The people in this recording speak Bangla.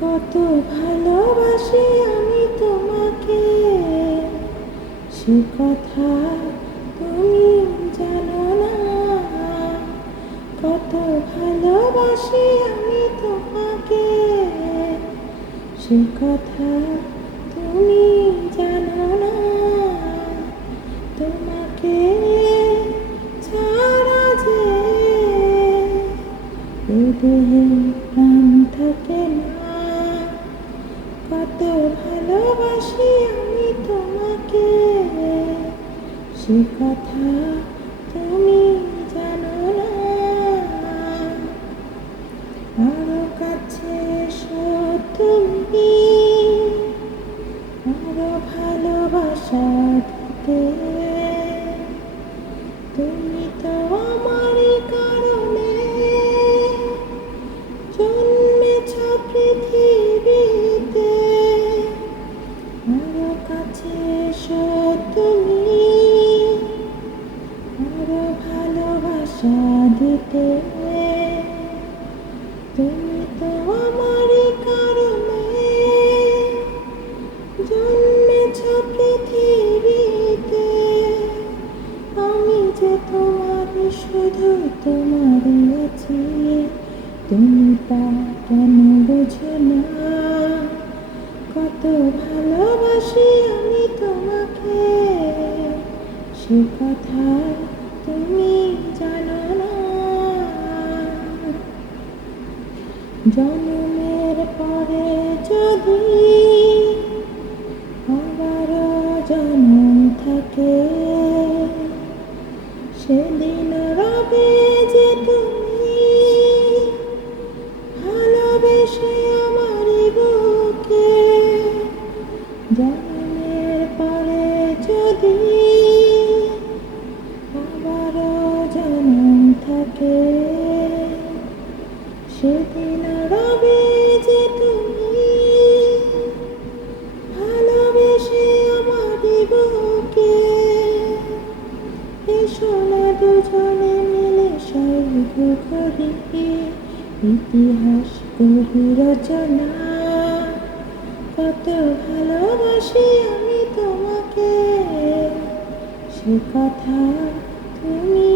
কত ভালোবাসি আমি তোমাকে, সে কথা তুমি জানো না। কত ভালোবাসি আমি তোমাকে, সে কথা তুমি জানো না। তোমাকে ছাড়া যে এ দেহে প্রাণ থাকে না। কত ভালোবাসি আমি তোমাকে, সে কথা তুমি জানো না। আরো কাছে এসো তুমি, আরো ভালোবাসা দিতে। তুমি তো আমারই কারণে জন্মেছ পৃথিবীতে। আরো কাছে এসো তুমি, আরো ভালোবাসা দিতে। তুমি তো আমারই কারণে জন্মেছ পৃথিবীতে। আমি যে তোমারই, শুধু তোমারই আছি, তুমি তা কেন বোঝো না। কত ভালোবাসি আমি তোমাকে, সে কথা তুমি জানো না। জন্মের পরে যদি আবারও জন্ম থাকে, সেদিন রবে যে তুমি ভালোবেসে আমারই বুকে। জন্মের পরে যদি আবারও জন্ম থাকে, সেদিন রবে যে তুমি ভালোবেসে আমারই বুকে। এসো না দুজনে মিলে স্বর্গ করি, ইতিহাস করি রচনা। কত ভালোবাসি আমি তোমাকে, সে কথা তুমি